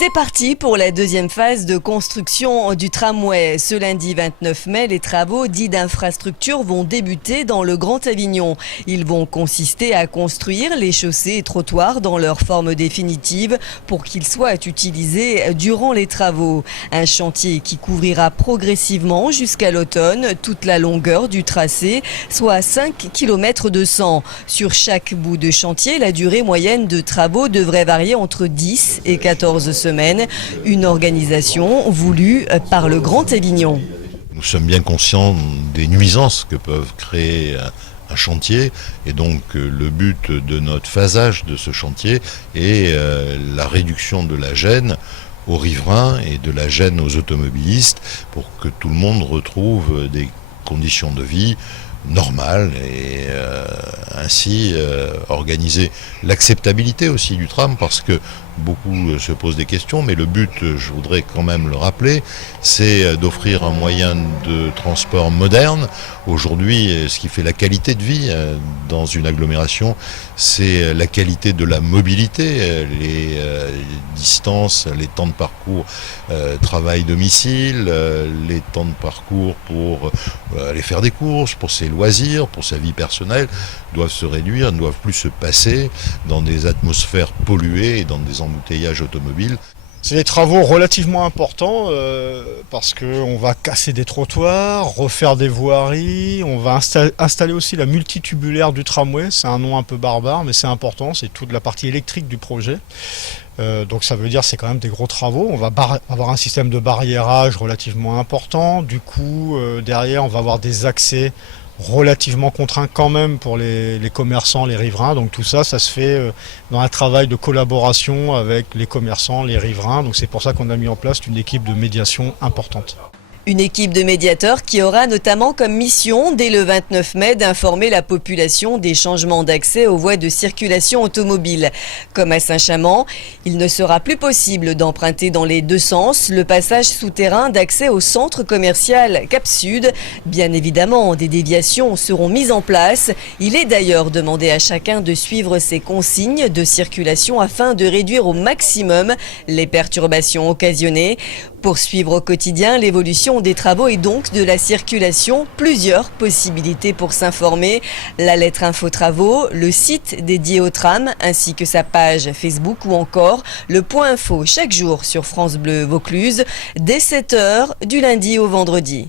C'est parti pour la deuxième phase de construction du tramway. Ce lundi 29 mai, les travaux dits d'infrastructure vont débuter dans le Grand Avignon. Ils vont consister à construire les chaussées et trottoirs dans leur forme définitive pour qu'ils soient utilisés durant les travaux. Un chantier qui couvrira progressivement jusqu'à l'automne toute la longueur du tracé, soit 5 km 200. Sur chaque bout de chantier, la durée moyenne de travaux devrait varier entre 10 et 14 semaines. Une organisation voulue par le Grand Avignon. Nous sommes bien conscients des nuisances que peuvent créer un chantier et donc le but de notre phasage de ce chantier est la réduction de la gêne aux riverains et de la gêne aux automobilistes pour que tout le monde retrouve des conditions de vie normales et ainsi organiser l'acceptabilité aussi du tram, parce que beaucoup se posent des questions, mais le but, je voudrais quand même le rappeler, c'est d'offrir un moyen de transport moderne. Aujourd'hui, ce qui fait la qualité de vie dans une agglomération, c'est la qualité de la mobilité, les distances, les temps de parcours travail-domicile, les temps de parcours pour aller faire des courses, pour ses loisirs, pour sa vie personnelle, doivent se réduire, ne doivent plus se passer dans des atmosphères polluées et dans des embouteillages automobiles. C'est des travaux relativement importants parce qu'on va casser des trottoirs, refaire des voiries, on va installer aussi la multitubulaire du tramway, c'est un nom un peu barbare mais c'est important, c'est toute la partie électrique du projet. Donc ça veut dire c'est quand même des gros travaux, on va avoir un système de barriérage relativement important, du coup derrière on va avoir des accès relativement contraint quand même pour les commerçants, les riverains. Donc tout ça, ça se fait dans un travail de collaboration avec les commerçants, les riverains. Donc c'est pour ça qu'on a mis en place une équipe de médiation importante. Une équipe de médiateurs qui aura notamment comme mission, dès le 29 mai, d'informer la population des changements d'accès aux voies de circulation automobile. Comme à Saint-Chamond, il ne sera plus possible d'emprunter dans les deux sens le passage souterrain d'accès au centre commercial Cap Sud. Bien évidemment, des déviations seront mises en place. Il est d'ailleurs demandé à chacun de suivre ces consignes de circulation afin de réduire au maximum les perturbations occasionnées. Pour suivre au quotidien l'évolution des travaux et donc de la circulation, plusieurs possibilités pour s'informer. La lettre Info Travaux, le site dédié au tram ainsi que sa page Facebook ou encore le point info chaque jour sur France Bleu Vaucluse dès 7 h du lundi au vendredi.